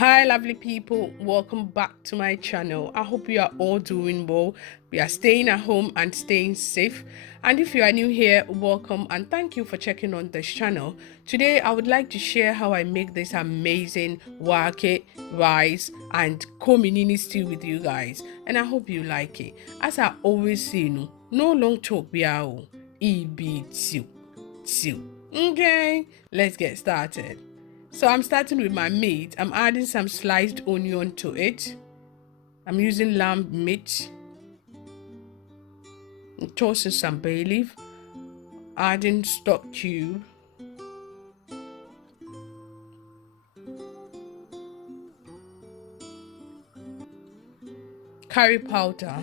Hi lovely people, welcome back to my channel. I hope you are all doing well. We are staying at home and staying safe. And if you are new here, welcome and thank you for checking on this channel. Today I would like to share how I make this amazing waakye rice and kominini stew with you guys, and I hope you like it. As I always say, no long talk biao. Be stew. Okay, let's get started. So I'm starting with my meat. I'm adding some sliced onion to it. I'm using lamb meat. I'm tossing some bay leaf. Adding stock cube. Curry powder.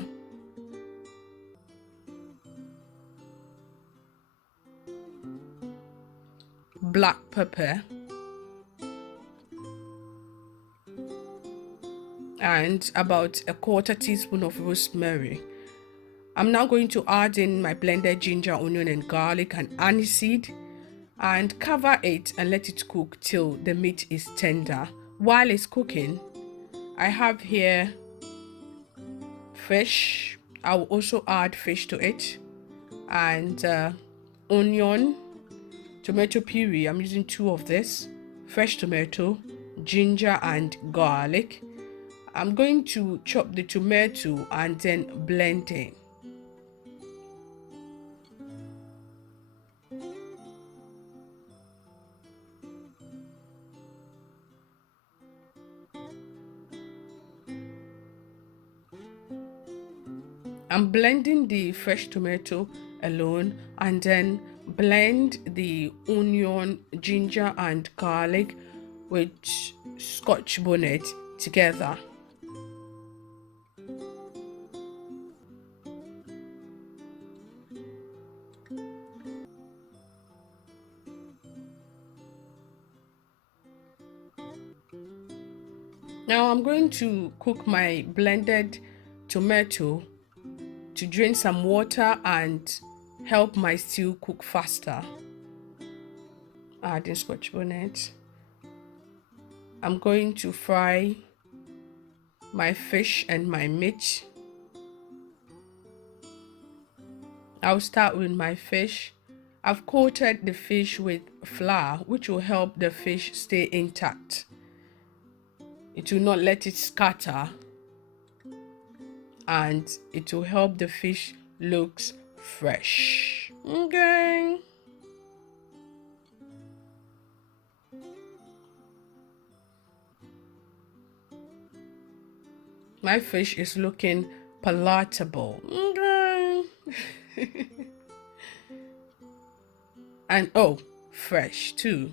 Black pepper. And about a quarter teaspoon of rosemary. I'm now going to add in my blended ginger, onion and garlic and aniseed and cover it and let it cook till the meat is tender. While it's cooking, I have here fish. I will also add fish to it and onion, tomato puree. I'm using 2 of this, fresh tomato, ginger and garlic. I'm going to chop the tomato and then blend it. I'm blending the fresh tomato alone and then blend the onion, ginger and garlic with Scotch bonnet together. Now I'm going to cook my blended tomato to drain some water and help my stew cook faster. Adding Scotch bonnet. I'm going to fry my fish and my meat. I'll start with my fish. I've coated the fish with flour, which will help the fish stay intact. It will not let it scatter and it will help the fish looks fresh. Okay. My fish is looking palatable. Okay. And oh, fresh too.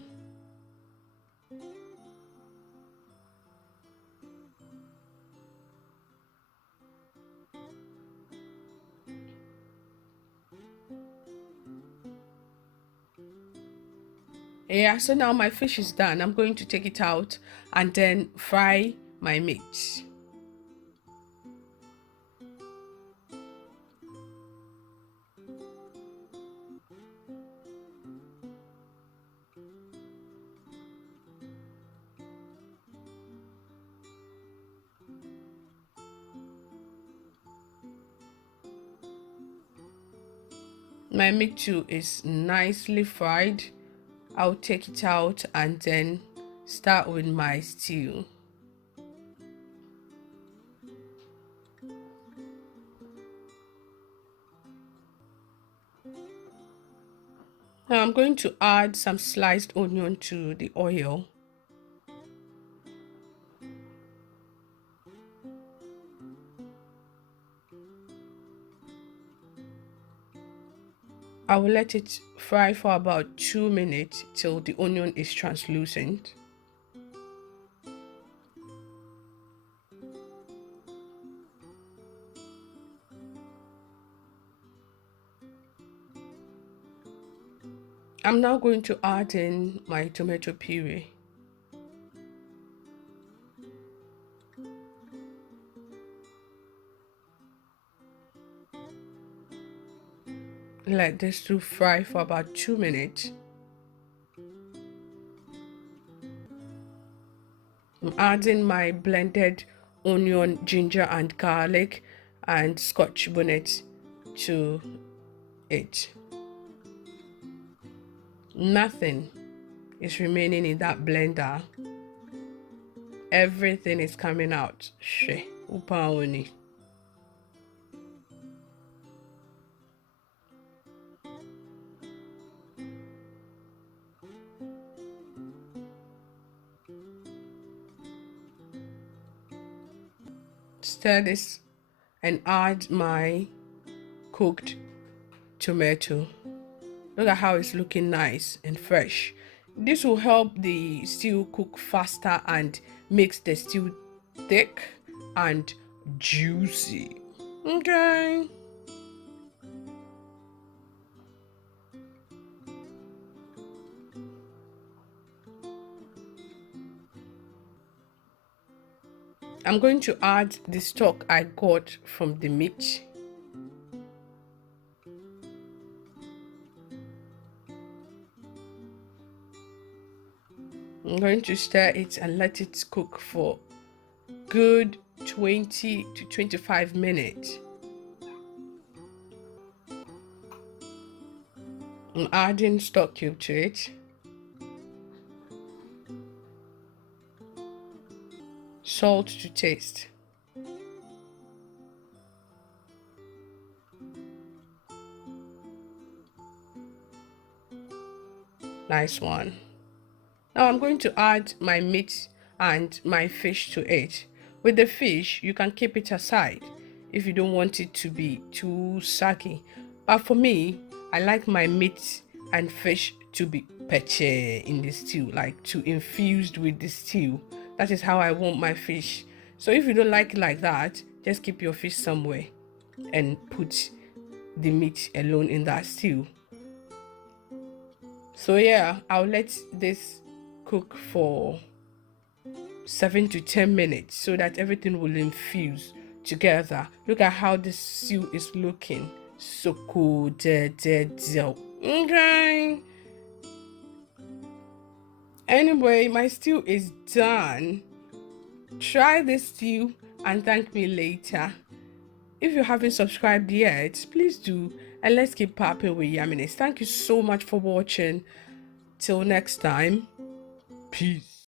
Yeah, so now my fish is done. I'm going to take it out and then fry my meat. My meat too is nicely fried. I'll take it out and then start with my stew. Now I'm going to add some sliced onion to the oil. I will let it fry for about 2 minutes till the onion is translucent. I'm now going to add in my tomato puree. Let this to fry for about 2 minutes. I'm adding my blended onion, ginger and garlic and Scotch bonnet to it. Nothing is remaining in that blender. Everything is coming out. She upaoni. Stir this and add my cooked tomato. Look at how it's looking nice and fresh. This will help the stew cook faster and makes the stew thick and juicy. Okay. I'm going to add the stock I got from the meat. I'm going to stir it and let it cook for good 20 to 25 minutes. I'm adding stock cube to it. Salt to taste. Nice one. Now I'm going to add my meat and my fish to it. With the fish, you can keep it aside if you don't want it to be too saggy. But for me, I like my meat and fish to be peche in the stew, like to infused with the stew. That is how I want my fish. So if you don't like it like that, just keep your fish somewhere and put the meat alone in that stew. So yeah, I'll let this cook for 7 to 10 minutes so that everything will infuse together. Look at how this stew is looking. So cool. Okay. Anyway, my stew is done. Try this stew and thank me later. If you haven't subscribed yet, please do, and let's keep popping with yumminess. Thank you so much for watching. Till next time, peace.